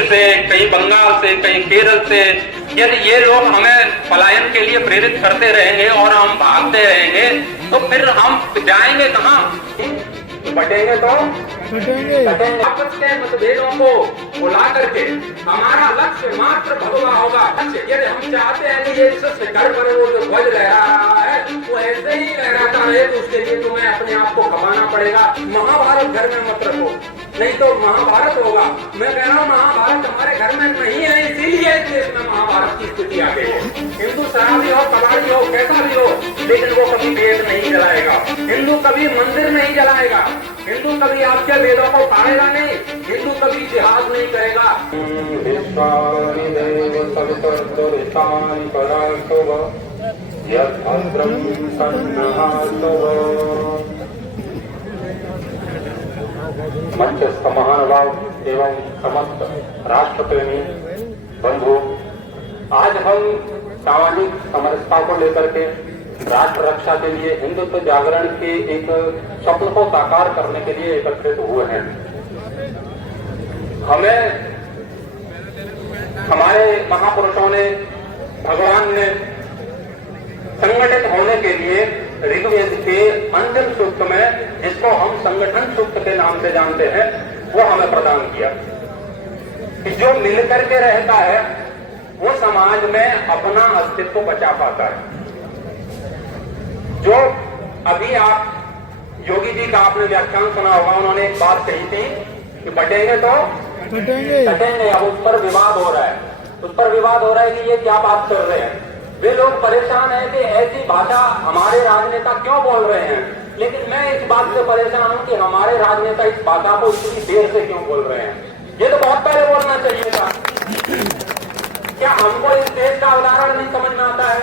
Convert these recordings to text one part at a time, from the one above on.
कश्मीर से, कहीं बंगाल से, कहीं केरल से, यदि ये लोग हमें पलायन के लिए प्रेरित करते रहेंगे और हम भागते रहेंगे तो फिर हम जाएंगे कहाँ? बटेंगे तो बटेंगे। आपस के मतभेदों को बुला करके हमारा लक्ष्य मात्र भगवा होगा। यदि हम चाहते हैं कि ये घर पर वो जो ध्वज लहरा रहा है वो ऐसे ही लहराता रहे तो उसके लिए तुम्हें अपने आप को खपाना पड़ेगा। महाभारत घर में मत रखो, नहीं तो महाभारत होगा। मैं कह रहा हूँ महाभारत हमारे घर में नहीं है, इसीलिए इस देश में महाभारत की स्थिति आ गई है। हिंदू शराबी हो, कबाड़ी हो, कैसा भी हो, लेकिन वो कभी वेद नहीं जलाएगा, हिंदू कभी मंदिर नहीं जलाएगा, हिंदू कभी आपके वेदों को फाड़ेगा नहीं, हिंदू कभी जिहाद नहीं करेगा। मंचस्थ महानुभाव एवं समस्त राष्ट्र प्रेमी बंधु, आज हम सामाजिक समरसता को लेकर के राष्ट्र रक्षा के लिए हिंदुत्व जागरण के एक स्वप्न को साकार करने के लिए एकत्रित हुए हैं। हमें हमारे महापुरुषों ने, भगवान ने संगठित होने के लिए ऋग्वेद के अंतिम सूक्त में, जिसको हम संगठन सूक्त के नाम से जानते हैं, वो हमें प्रदान किया कि जो मिलकर के रहता है वो समाज में अपना अस्तित्व बचा पाता है। जो अभी आप योगी जी का आपने व्याख्यान सुना होगा, उन्होंने एक बात कही थी कि बटेंगे तो कटेंगे। अब उस पर विवाद हो रहा है, उस पर विवाद हो रहा है कि ये क्या बात कर रहे हैं। वे लोग परेशान हैं कि ऐसी भाषा हमारे राजनेता क्यों बोल रहे हैं, लेकिन मैं इस बात से परेशान हूं कि हमारे राजनेता इस भाषा को इतनी देर से क्यों बोल रहे हैं। ये तो बहुत पहले बोलना चाहिए था। क्या हमको इस देश का उदाहरण नहीं समझ में आता है?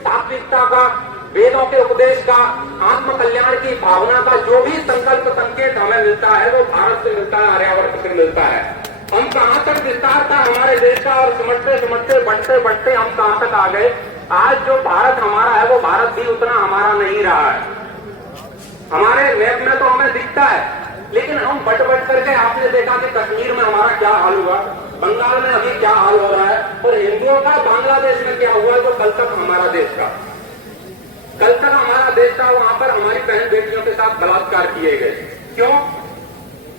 सात्विकता का, वेदों के उपदेश का, आत्म कल्याण की भावना का जो भी संकल्प संकेत हमें मिलता है वो भारत से मिलता है, आर्यावर्त से मिलता है। हम कहां तक विस्तार था हमारे देश का, और समझते समझते बढ़ते बढ़ते हम कहां तक आ गए। आज जो भारत हमारा है वो भारत भी उतना हमारा नहीं रहा है। हमारे मैप में तो हमें दिखता है, लेकिन हम बट बट करके, आपने देखा कि कश्मीर में हमारा क्या हाल हुआ, बंगाल में अभी क्या हाल हो रहा है, और हिंदुओं का बांग्लादेश में क्या हुआ, जो कल तक हमारा देश था, कल तक हमारा देश था, वहां पर हमारी बहन बेटियों के साथ बलात्कार किए गए। क्यों?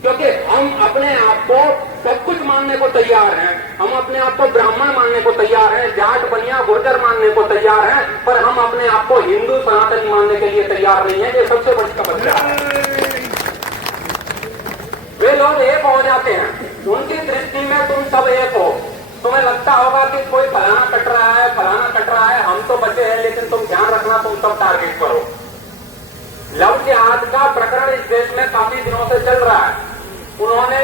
क्योंकि हम अपने आप को सब कुछ मानने को तैयार हैं, हम अपने आप को ब्राह्मण मानने को तैयार हैं, जाट बनिया गुर्जर मानने को तैयार हैं, पर हम अपने आप को हिंदू सनातनी मानने के लिए तैयार नहीं है। ये सबसे बड़ी समस्या है। वे लोग एक हो जाते हैं, उनकी दृष्टि में तुम सब एक हो। तुम्हें लगता होगा कि कोई फलाना कट रहा है, फलाना कट रहा है, हम तो बचे हैं, लेकिन तुम ध्यान रखना, तुम सब टारगेट करो। लव जिहाद का प्रकरण इस देश में काफी दिनों से चल रहा है। उन्होंने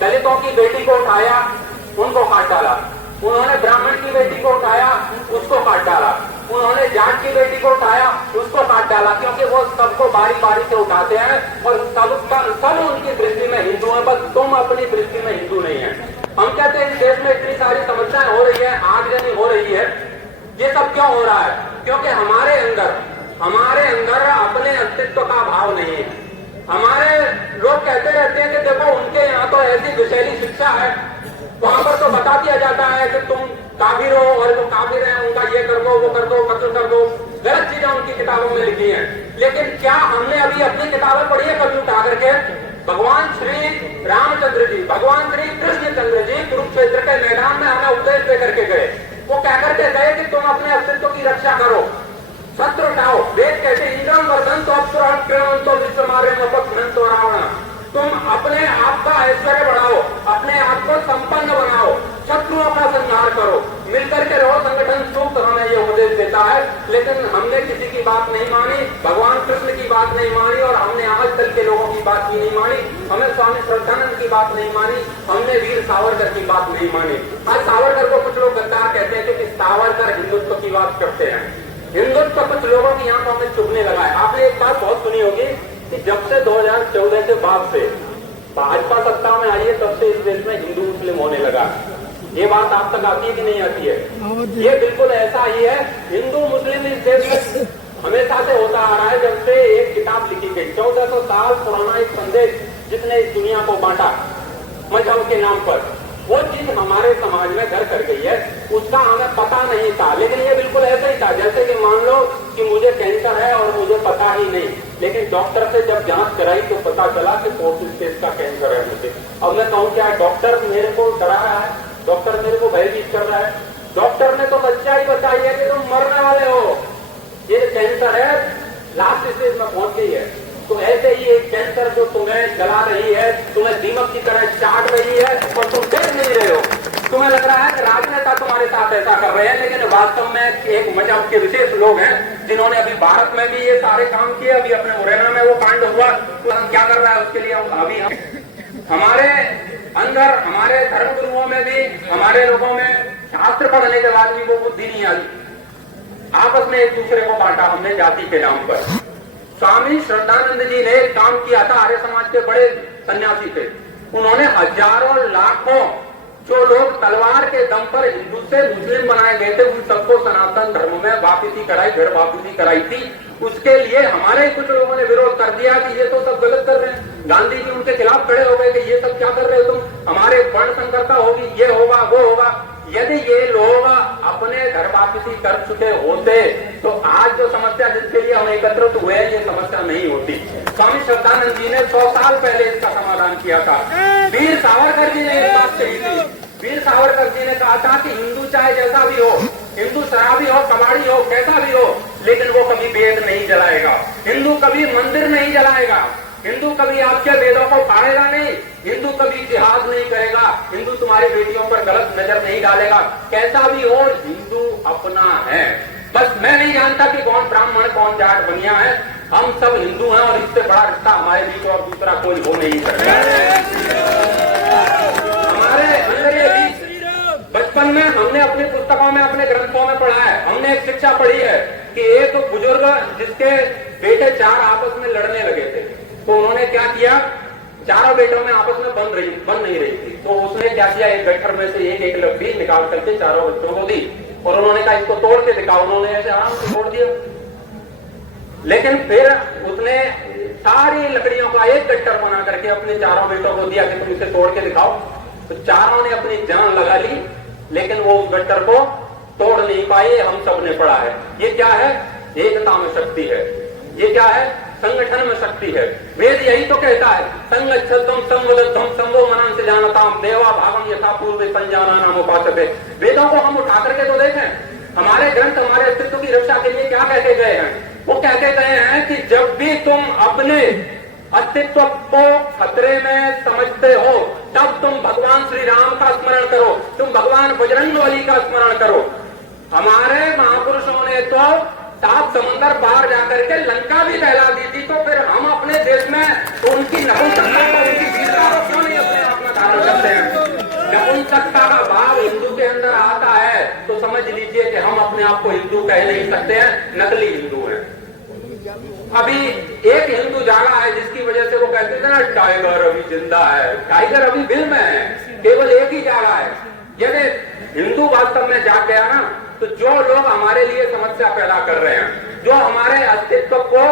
दलितों की बेटी को उठाया, उनको काट डाला। उन्होंने ब्राह्मण की बेटी को उठाया, उसको काट डाला। उन्होंने जाट की बेटी को उठाया, उसको काट डाला, क्योंकि वो सबको बारी बारी से उठाते हैं और सब उनकी दृष्टि में हिंदू है, बस तुम अपनी दृष्टि में हिंदू नहीं है। हम कहते हैं इस देश में इतनी सारी समस्याएं हो रही है, आगजनी हो रही है, ये सब क्यों हो रहा है? क्योंकि हमारे अंदर अपने अस्तित्व का भाव नहीं है। हमारे लोग कहते रहते हैं कि देखो उनके यहाँ तो ऐसी विषैली शिक्षा है, वहां पर तो बता दिया जाता है कि तुम काफिर हो और वो काफिर है, उनका ये कर दो, वो कर दो, कत्ल कर दो। गलत चीजें उनकी किताबों में लिखी हैं। लेकिन क्या हमने अभी अपनी किताबें पढ़ी है कभी उठा करके? भगवान श्री रामचंद्र जी, भगवान श्री कृष्णचंद्र जी कुरुक्षेत्र के मैदान में हमें उपदेश दे करके गए। वो कह करके गए कि तुम अपने अस्तित्व की रक्षा करो, शत्रु उठाओ। वेद कहते इंद्रम वर्धन तो अप्सरान तो विश्वमार्य तो रावण। तुम अपने आप का ऐश्वर्य बढ़ाओ, अपने आप को संपन्न बनाओ, शत्रुओं का संहार करो, मिलकर के रहो। संगठन सूक्त हमें ये उपदेश देता है, लेकिन हमने किसी की बात नहीं मानी, भगवान कृष्ण की बात नहीं मानी, और हमने आज तक के लोगों की बात भी नहीं मानी। हमें स्वामी श्रद्धानंद की बात नहीं मानी, हमने वीर सावरकर की बात नहीं मानी। आज सावरकर को कुछ लोग गद्दार कहते हैं क्योंकि सावरकर हिंदुत्व की बात करते हैं। हिंदुत्व कुछ लोगों की आंखों में चुभने लगा है। आपने एक बात बहुत सुनी होगी कि जब से 2014 के बाद से भाजपा सत्ता में आई है, तब से इस देश में हिंदू मुस्लिम होने लगा। ये बात आप तक आती है कि नहीं आती है? ये बिल्कुल ऐसा ही है। हिंदू मुस्लिम इस देश में हमेशा से होता आ रहा है। जब से एक किताब लिखी गई, 1400 साल पुराना एक संदेश जिसने इस दुनिया को बांटा मजहब के नाम पर, वो हमारे समाज में घर कर गई है, उसका हमें पता नहीं था। लेकिन ये बिल्कुल ऐसा ही था जैसे कि मान लो कि मुझे कैंसर है और मुझे पता ही नहीं, लेकिन डॉक्टर से जब जांच कराई तो पता चला कि 4th स्टेज का कैंसर है मुझे। अब मैं कहूँ क्या डॉक्टर मेरे को डरा रहा है, डॉक्टर मेरे को भयभीत कर रहा है? डॉक्टर ने तो सच्चाई बताई है कि तुम मरने वाले हो, ये कैंसर है, लास्ट स्टेज में पहुंच गई है। तो ऐसे ही एक कैंसर जो तुम्हें जला रही है, तुम्हें दीमक की तरह चाट रही है और तुम देख नहीं रहे हो। तुम्हें लग रहा है कि राजनेता तुम्हारे साथ ऐसा कर रहे हैं, लेकिन वास्तव में एक मजहब के विशेष लोग हैं जिन्होंने अभी भारत में भी ये सारे काम किए। अभी अपने मुरैना में वो कांड हुआ, तो हम क्या कर रहा है उसके लिए अभी हम हमारे अंदर, हमारे धर्म गुरुओं में भी, हमारे लोगों में शास्त्र पढ़ने के बाद भी वो बुद्धि नहीं आई। आपस में एक दूसरे को बांटा हमने जाति के नाम पर। स्वामी श्रद्धानंद जी ने एक काम किया था, आर्य समाज के बड़े सन्यासी थे, उन्होंने हजारों लाखों जो लोग तलवार के दम पर हिंदू से मुस्लिम बनाए गए थे उन सबको सनातन धर्म में वापसी कराई, घर वापसी कराई थी। उसके लिए हमारे कुछ लोगों ने विरोध कर दिया कि ये तो सब गलत कर रहे हैं। गांधी जी उनके खिलाफ खड़े हो गए कि ये सब क्या कर रहे हो तुम, हमारे वर्ण संकरता होगी, ये होगा वो होगा। यदि ये लोग अपने घर वापसी कर चुके होते तो आज जो समस्या जिसके लिए हम एकत्रित हुए हैं ये समस्या नहीं होती। स्वामी श्रद्धानंद जी ने 100 साल पहले इसका समाधान किया था। वीर सावरकर जी ने एक बात कही थी। वीर सावरकर जी ने कहा था कि हिंदू चाहे जैसा भी हो, हिंदू शराबी हो, कबाड़ी हो, कैसा भी हो, लेकिन वो कभी वेद नहीं जलाएगा, हिंदू कभी मंदिर नहीं जलाएगा, हिंदू कभी आपके वेदों को फाड़ेगा नहीं, हिंदू कभी जिहाद नहीं करेगा, हिंदू तुम्हारी बेटियों पर गलत नजर नहीं डालेगा, कैसा भी हो हिंदू अपना है। बस मैं नहीं जानता कि कौन ब्राह्मण कौन जाट बनिया है, हम सब हिंदू हैं और इससे बड़ा रिश्ता हमारे बीच और दूसरा कोई हो नहीं सकता। हमारे अंदर ये बचपन में हमने अपनी पुस्तकों में, अपने ग्रंथों में पढ़ा है, हमने एक शिक्षा पढ़ी है कि एक बुजुर्ग जिसके बेटे 4 आपस में लड़ने लगे थे, तो उन्होंने क्या किया, चारों बेटों में आपस में बन नहीं रही थी, तो उसने क्या किया, एक गट्ठर में से एक लकड़ी निकाल करके चारों बच्चों को दी और उन्होंने कहा इसको तोड़ के दिखाओ। उन्होंने ऐसे आराम से तोड़ दिया, लेकिन फिर उसने सारी लकड़ियों का एक गट्ठर बना करके अपने चारों बेटों को दिया कि तुम इसे तोड़ के दिखाओ। तो चारों ने अपनी जान लगा ली, लेकिन वो उस गट्ठर को तोड़ नहीं पाए। हम सब ने पढ़ा है। ये क्या है, एकता में शक्ति है। ये क्या है, संगठन में शक्ति है। वेद यही तो कहता है, संगच्छद्धम संवदद्धम संवो मनान से जानताम देवा भागम यथा पूर्व संजाना नाम उपासते। वेदों को हम उठा करके तो देखें, हमारे ग्रंथ हमारे अस्तित्व की रक्षा के लिए क्या कहते गए हैं। वो कहते गए हैं कि जब भी तुम अपने अस्तित्व को खतरे में समझते हो तब तुम भगवान श्री राम का स्मरण करो, तुम भगवान बजरंगबली का स्मरण करो। हमारे महापुरुषों ने तो 7 समुद्र पार जाकर के लंका भी फैला दी थी, तो फिर हम अपने देश में तो उनकी नपुंसकता को, उनकी वीरता को क्यों नहीं अपने आप में धारण करते हैं। नपुंसकता का भाव हिंदू के अंदर आता है तो समझ लीजिए कि हम अपने आप को हिंदू कह नहीं सकते हैं, नकली हिंदू हैं। अभी एक हिंदू जागा है जिसकी वजह से वो कहते थे ना टाइगर अभी जिंदा है, टाइगर अभी बिल में है, केवल एक ही जागा है। यदि हिंदू वास्तव में जाग गया ना, तो जो लोग हमारे लिए समस्या पैदा कर रहे हैं, जो हमारे अस्तित्व को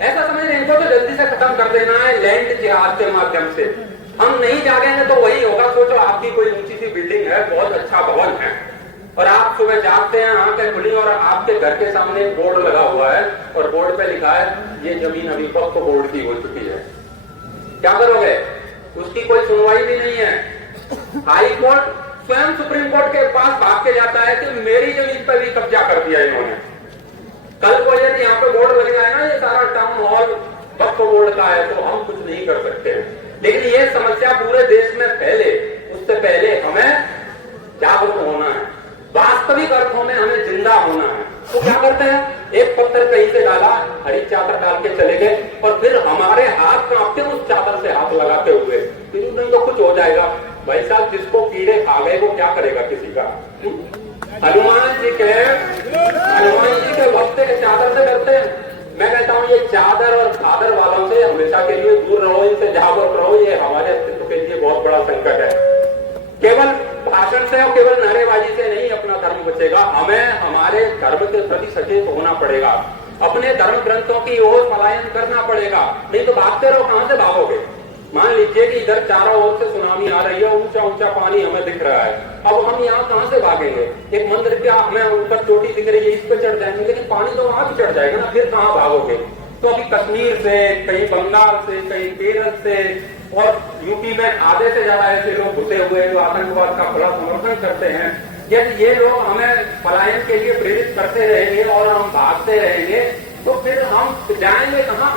ऐसा समझ रहे हैं, इनको तो जल्दी से खत्म कर देना है लैंड जिहाद के माध्यम से। हम नहीं जागेंगे तो वही होगा। सोचो आपकी कोई ऊंची सी बिल्डिंग है, बहुत अच्छा भवन है, और आप सुबह जागते हैं, आंखें खुली और आपके घर के सामने एक बोर्ड लगा हुआ है और बोर्ड पे लिखा है ये जमीन अभी वक्फ बोर्ड की हो चुकी है। क्या करोगे? उसकी कोई सुनवाई भी नहीं है। हाई कोर्ट स्वयं सुप्रीम कोर्ट के पास भाग के जाता है कि मेरी जमीन पर भी कब्जा कर दिया इन्होंने। कल को यदि यहाँ पे बोर्ड लग जाए ना ये सारा टाउन हॉल वक्फ बोर्ड का है, तो हम कुछ नहीं कर सकते हैं। लेकिन ये समस्या पूरे देश में फैले उससे पहले हमें जागरूक होना है, वास्तविक अर्थों में हमें जिंदा होना है। तो क्या करते हैं, एक पत्थर कहीं से डाला, हरी चादर डाल के चले गए और फिर हमारे हाथ कांपते उस चादर से हाथ लगाते हुए, फिर नहीं तो कुछ हो जाएगा। भाई साहब, जिसको कीड़े खा गए वो क्या करेगा किसी का। हनुमान जी के वक्त के चादर से डरते हैं। मैं कहता हूँ ये चादर और खादर वालों से हमेशा के लिए दूर रहो, इनसे जागरूक रहो। ये हमारे अस्तित्व के लिए बहुत बड़ा संकट है। केवल भाषण से और केवल नारेबाजी से नहीं अपना धर्म बचेगा। हमें हमारे धर्म के प्रति सचेत होना पड़ेगा, अपने धर्म ग्रंथों की ओर पलायन करना पड़ेगा। नहीं तो भागते रहो, कहां से भागोगे। मान लीजिए कि इधर चारों ओर से सुनामी आ रही है, ऊंचा ऊंचा पानी हमें दिख रहा है, अब हम यहाँ कहाँ से भागेंगे? एक मंदिर पे हमें ऊपर चोटी दिख रही है, इस पे चढ़ जाएंगे, लेकिन पानी तो वहां भी चढ़ जाएगा ना, फिर कहाँ भागोगे? तो अभी कश्मीर से, कहीं बंगाल से, कहीं केरल से और यूपी में आधे से ज्यादा ऐसे लोग घुसे हुए हैं जो आतंकवाद का बड़ा समर्थन करते हैं। यदि ये लोग हमें पलायन के लिए प्रेरित करते रहेंगे और हम भागते रहेंगे तो फिर हम जाएंगे कहाँ?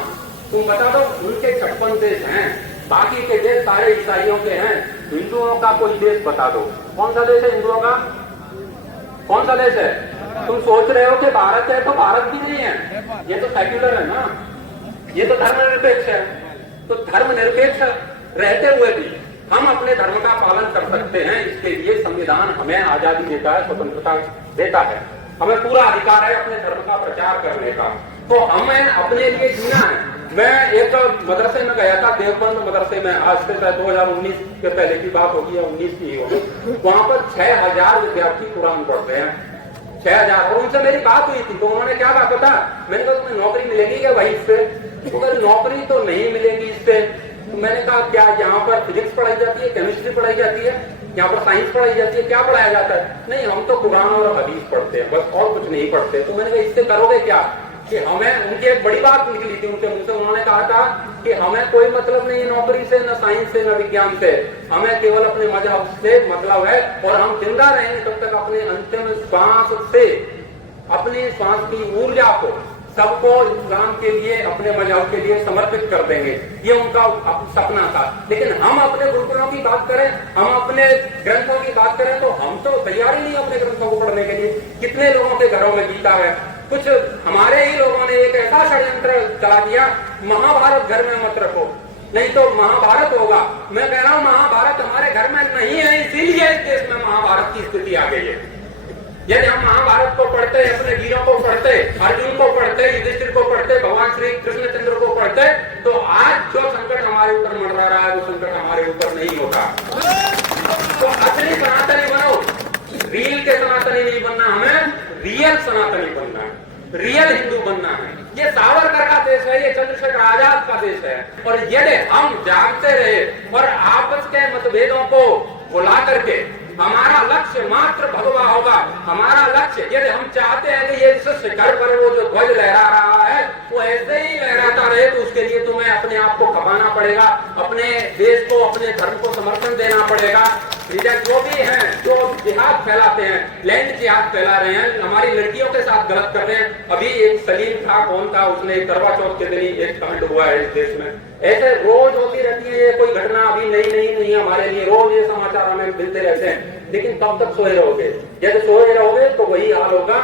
तुम बता दो। उनके 56 देश हैं, बाकी के देश सारे ईसाइयों के हैं। हिंदुओं का कोई देश बता दो, कौन सा देश है हिंदुओं का? कौन सा देश है? तुम सोच रहे हो कि भारत है, तो भारत भी नहीं है, ये तो सेक्युलर है ना, ये तो धर्मनिरपेक्ष है। तो धर्मनिरपेक्ष रहते हुए भी हम अपने धर्म का पालन कर सकते हैं, इसके लिए संविधान हमें आजादी देता है, स्वतंत्रता देता है, हमें पूरा अधिकार है अपने धर्म का प्रचार करने का। तो हमें अपने लिए जीना है। मैं एक मदरसे में गया था, देवबंद मदरसे में, आज से 2019 के पहले की बात होगी या 19 की होगी। वहां पर 6000 विद्यार्थी कुरान पढ़ते हैं, 6000। और उनसे मेरी बात हुई थी तो उन्होंने क्या कहा पता? मैंने कहा तुम्हें नौकरी मिलेगी क्या भाई इससे? तो अगर नौकरी तो नहीं मिलेगी इससे। तो मैंने कहा क्या यहाँ पर फिजिक्स पढ़ाई जाती है, केमिस्ट्री पढ़ाई जाती है, यहाँ पर साइंस पढ़ाई जाती है, क्या पढ़ाया जाता है? नहीं, हम तो कुरान और हदीस पढ़ते हैं बस, और कुछ नहीं पढ़ते। तो मैंने कहा इससे करोगे क्या? कि हमें, उनकी एक बड़ी बात निकली थी उनके मुंह से, उन्होंने कहा था कि हमें कोई मतलब नहीं है नौकरी से, न साइंस से, न विज्ञान से, हमें केवल अपने मजहब से मतलब है, और हम जिंदा रहेंगे तब तक अपने अंतिम श्वास से अपनी श्वास की ऊर्जा को सबको इस्लाम के लिए, अपने मजहब के लिए समर्पित कर देंगे। ये उनका सपना था। लेकिन हम अपने गुरुकुलों की बात करें, हम अपने ग्रंथों की बात करें तो हम तो तैयार ही नहीं अपने ग्रंथों को पढ़ने के लिए। कितने लोगों के घरों में गीता है, कुछ हमारे ही लोगों ने एक ऐसा षड्यंत्र चला दिया, महाभारत घर में मत रखो, नहीं तो महाभारत होगा। मैं कह रहा हूं महाभारत हमारे घर में नहीं है, इसीलिए इस देश में महाभारत की स्थिति आ गई है। यदि हम महाभारत को पढ़ते, अपने वीरों को पढ़ते, अर्जुन को पढ़ते, युधिष्ठिर को पढ़ते, भगवान श्री कृष्णचंद्र को पढ़ते, तो आज जो संकट हमारे ऊपर मंडरा रहा है वो संकट हमारे ऊपर नहीं होता। तो असली सनातनी बनो, रील के सनातनी नहीं बनना, हमें रियल सनातनी बनना है, रियल हिंदू बनना है। ये सावरकर का देश है, ये चंद्रशेखर आजाद का देश है। और यदि हम जागते रहे और आपस के मतभेदों को भुला करके हमारा लक्ष्य मात्र भगवा होगा, हमारा लक्ष्य, यदि हम चाहते हैं कि ये शिखर पर वो जो ध्वज लहरा रहा है वो ऐसे ही लहराता रहे, तो उसके लिए तुम्हें अपने आप को खपाना पड़ेगा, अपने देश को, अपने धर्म को समर्थन देना पड़ेगा। जो भी हैं, जो जिहाद फैलाते हैं, लैंड जिहाद फैला रहे हैं, हमारी लड़कियों के साथ गलत कर रहे हैं। अभी एक सलीम था, कौन था, उसने करवा चौथ के दिन एक कमेंट हुआ है इस देश में। ऐसे रोज होती रहती है ये कोई घटना, अभी नई नहीं है हमारे लिए, रोज ये समाचार हमें मिलते रहते हैं। लेकिन कब तक सोए रहोगे? यदि सोए रहोगे तो वही हाल होगा।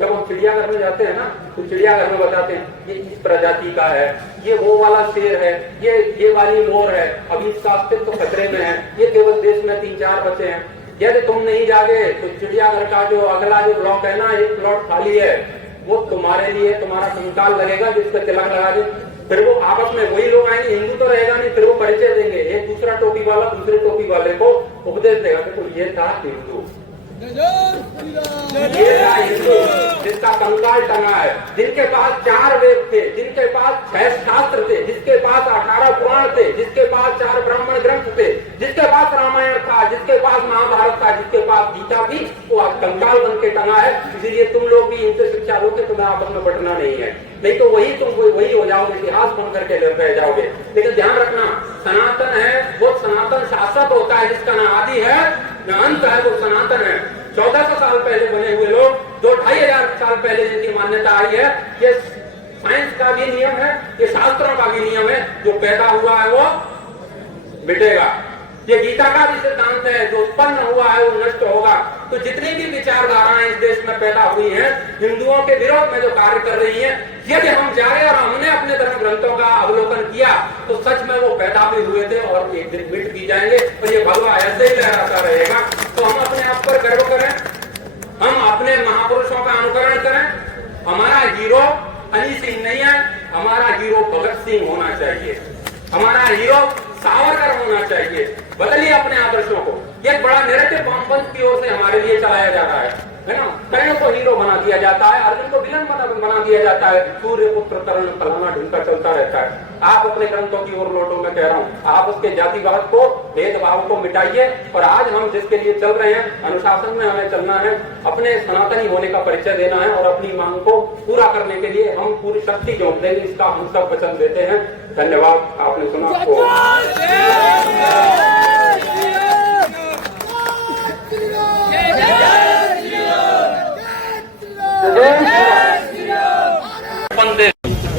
जब हम चिड़ियाघर में जाते हैं ना, तो चिड़ियाघर में बताते हैं ये इस प्रजाति का है, ये वो वाला शेर है, ये वाली मोर है, अभी इसका अस्तित्व तो खतरे में है, ये केवल देश में 3-4 बचे हैं। यदि तुम नहीं जागे तो चिड़ियाघर का जो अगला जो ब्लॉक है ना, एक प्लॉट खाली है, वो तुम्हारे लिए, तुम्हारा कंकाल लगेगा जिसका तिलक लगा दे। फिर वो आपस में वही लोग आएंगे, हिंदू तो रहेगा नहीं, फिर वो परिचय देंगे, एक दूसरा टोपी वाला दूसरे टोपी वाले को उपदेश देगा कि तो ये था हिंदू, ये था हिंदू जिसका कंकाल टंगा है, जिनके पास 4 वेद थे, जिनके पास 6 शास्त्र थे, जिसके पास 18 पुराण थे, जिसके पास 4 ब्राह्मण ग्रंथ थे, जिसके पास रामायण था, जिसके पास महाभारत था, जिसके पास गीता थी, वो आज कंकाल बन के टंगा है। इसीलिए तुम लोग भी इनसे शिक्षा लो कि तुम्हें आपस में बंटना नहीं है, नहीं तो वही तुम वही हो जाओगे, इतिहास बन करके रह जाओगे। लेकिन ध्यान रखना, सनातन है वो सनातन शाश्वत होता है, जिसका न आदि है न अंत है, वो सनातन है। 1400 साल पहले बने हुए लोग, 2500 साल पहले जिनकी मान्यता आई है, ये साइंस का भी नियम है, ये शास्त्रों का भी नियम है, जो पैदा हुआ है वो मिटेगा। ये गीता का भी सिद्धांत है, जो उत्पन्न हुआ है वो नष्ट होगा। तो जितनी भी विचारधाराएं इस देश में पैदा हुई हैं, हिंदुओं के विरोध में जो कार्य कर रही हैं, यदि हम जाए और हमने अपने धर्म ग्रंथों का अवलोकन किया तो सच में वो पैदा भी हुए थे और एक दिन मिट भी जाएंगे, और ये भगवा ऐसे ही लहराता रहेगा। तो हम अपने आप पर गर्व करें, हम अपने महापुरुषों का अनुकरण करें। हमारा हीरो हनी सिंह नहीं है, हमारा हीरो भगत सिंह होना चाहिए, हमारा हीरो सावरकर होना चाहिए। बदलिए अपने आदर्शों को। एक बड़ा नैरेटिव वामपंथ की ओर से हमारे लिए चलाया जा रहा है ना। कर्ण को हीरो बना दिया जाता है, अर्जुन को विलन बना दिया जाता है, सूर्य पुत्र तरण फलाना ढूंढता चलता रहता है। आप अपने ग्रंथों की ओर लौटो, मैं कह रहा हूँ। आप उसके जातिवाद को, भेदभाव को मिटाइए। और आज हम जिसके लिए चल रहे हैं, अनुशासन में हमें चलना है, अपने सनातनी होने का परिचय देना है और अपनी मांग को पूरा करने के लिए हम पूरी शक्ति झोंक देंगे, इसका हम सब वचन देते हैं। धन्यवाद, आपने सुना।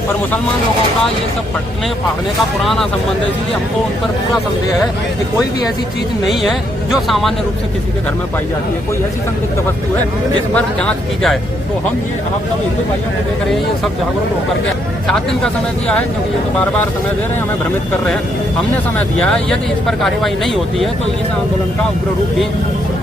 और मुसलमान लोगों का ये सब फटने फाड़ने का पुराना संबंध है, इसलिए हमको उन पर पूरा संदेह है कि कोई भी ऐसी चीज नहीं है जो सामान्य रूप से किसी के घर में पाई जाती है। कोई ऐसी संदिग्ध वस्तु है जिस पर जांच की जाए। तो हम सब हिंदू भाइयों को देख रहे हैं, ये सब जागरूक होकर के 7 दिन का समय दिया है, क्योंकि ये तो बार बार समय दे रहे हैं, हमें भ्रमित कर रहे हैं। हमने समय दिया है, यदि इस पर कार्रवाई नहीं होती है तो इस आंदोलन का उग्र रूप भी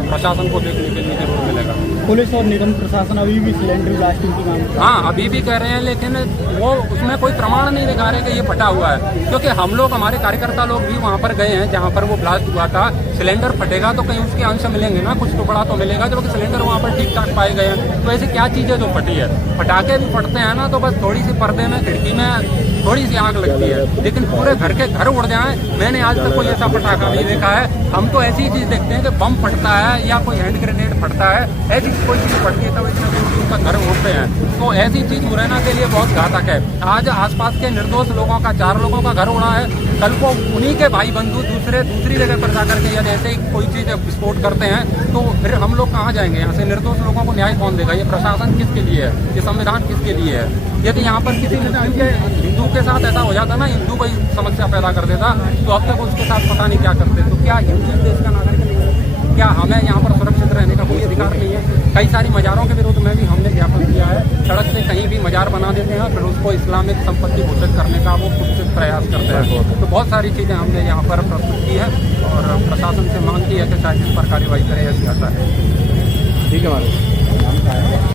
प्रशासन को देखने के लिए जरूर मिलेगा। पुलिस और निगम प्रशासन अभी भी सिलेंडर ब्लास्टिंग की मांग, हाँ अभी भी कह रहे हैं, लेकिन वो उसमें कोई प्रमाण नहीं दिखा रहे कि ये फटा हुआ है। क्योंकि हम लोग, हमारे कार्यकर्ता लोग भी वहाँ पर गए हैं जहाँ पर वो ब्लास्ट हुआ था। सिलेंडर फटेगा तो कहीं उसके अंश मिलेंगे ना, कुछ टुकड़ा तो मिलेगा, जबकि सिलेंडर वहाँ पर ठीक ठाक पाए गए हैं। तो ऐसी क्या चीज़ है जो फटी है? पटाखे भी फटते हैं ना, तो बस थोड़ी सी पर्दे में, खिड़की में थोड़ी सी आग लगती है, लेकिन पूरे घर के घर उड़ जाएं, मैंने आज तक कोई ऐसा पटाखा नहीं देखा है। हम तो ऐसी चीज देखते हैं कि बम फटता है या कोई हैंड ग्रेनेड फटता है, ऐसी कोई चीज फटती है तब इतना घर उड़ते हैं। तो ऐसी चीज मुरैना के लिए बहुत घातक है। आज आसपास के निर्दोष लोगों का, 4 लोगों का घर उड़ा है। कल को उन्हीं के भाई बंधु दूसरी जगह पर जाकर के यदि ऐसे ही कोई चीज विस्फोट करते हैं तो फिर हम लोग कहाँ जाएंगे? यहाँ से निर्दोष लोगों को न्याय कौन देगा? ये प्रशासन किसके लिए है? ये संविधान किसके लिए है? यदि यहाँ पर किसी हिंदू के साथ ऐसा हो जाता ना, हिंदू कोई समस्या पैदा कर देता, तो अब तक उसके साथ पता नहीं क्या करते। तो क्या हिंदू देश का नागरिक नहीं है? क्या हमें यहाँ पर सुरक्षित रहने का कोई अधिकार नहीं है? कई सारी मजारों के विरोध में भी हमने ज्ञापन दिया है। सड़क से कहीं भी मजार बना देते हैं, फिर उसको इस्लामिक संपत्ति घोषित करने का वो खुद से प्रयास करते हैं। तो बहुत सारी चीज़ें हमने यहाँ पर प्रस्तुत की है और प्रशासन से मांग की है कि शायद इस पर कार्रवाई करे, ऐसी आशा है। ठीक है।